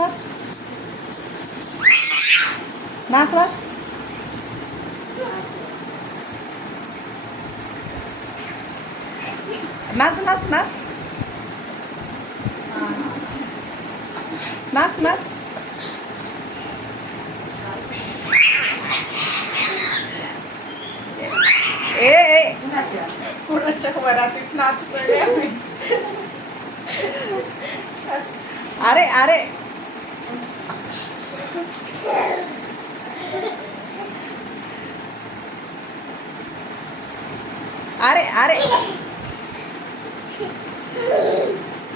बस बस बस नाच नाच नाच नाच नाच ए कुणाच्या वरातीत नाच पडले. अरे अरे अरे अरे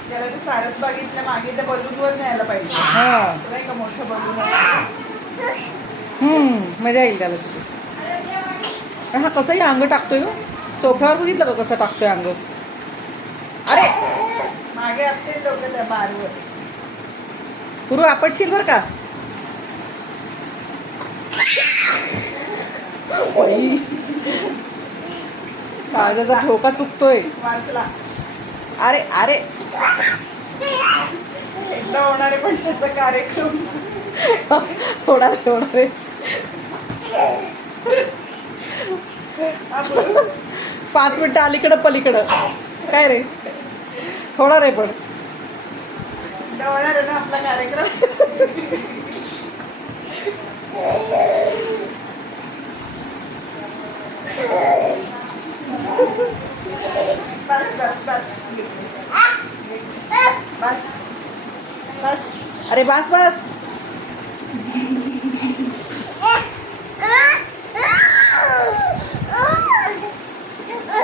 त्याला ते सारस बागेतल्या मागे त्या बलूनवर न्यायला पाहिजे. हा नाही का मोठं बलून मजा येईल त्याला तिथे. पण हा कसंही अंग टाकतोय ग. सोफ्यावर बघितलं का कसं टाकतोय अंग. अरे मागे असते लोक त्या बारवर. पुरू आपटशील बर का. काळजाचा ठोका चुकतोय. वाचला. अरे अरे एकदा होणार आहे पण त्याचा कार्यक्रम. होणार रे. हा बोलू. 5 मिनिटं अलीकडं पलीकडं काय रे. होणार आहे पण एकदा होणार आहे ना आपला कार्यक्रम. बस बस बस बस बस. अरे बस बस